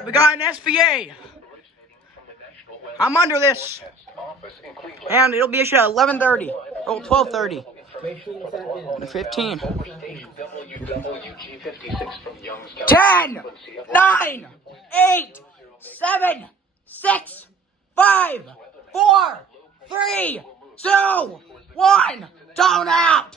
Alright, we got an SVA. I'm under this. And it'll be issued at 11:30. Oh, 12:30. 15. 10, 9, 8, 7, 6, 5, 4, 3, 2, 1. Tone out.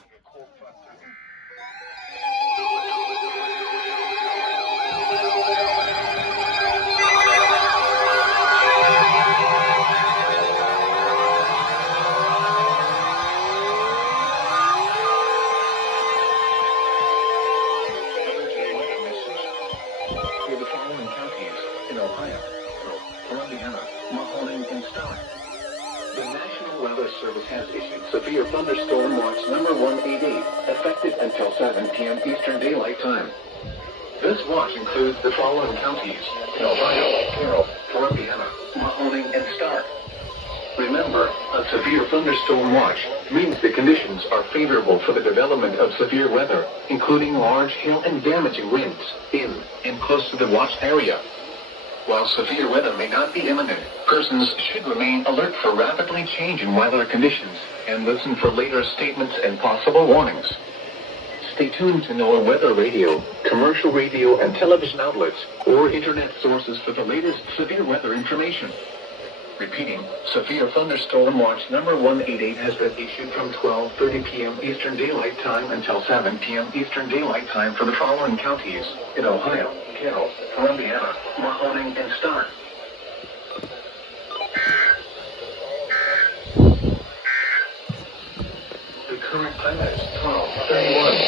For the following counties in Ohio, Indiana, Mahoning, and Stark. The National Weather Service has issued severe thunderstorm watch number 188, effective until 7 p.m. Eastern Daylight Time. This watch includes the following counties in Ohio, Indiana, Mahoning, and Stark. Remember, a severe thunderstorm watch means the conditions are favorable for the development of severe weather, including large hail and damaging winds in and close to the watched area. While severe weather may not be imminent, persons should remain alert for rapidly changing weather conditions and listen for later statements and possible warnings. Stay tuned to NOAA Weather Radio, commercial radio and television outlets, or internet sources for the latest severe weather information. Repeating, severe thunderstorm watch number 188 has been issued from 12:30 p.m. Eastern Daylight Time until 7 p.m. Eastern Daylight Time for the following counties in Ohio, Indiana, Mahoning, and Stark. The current climate is 12:31.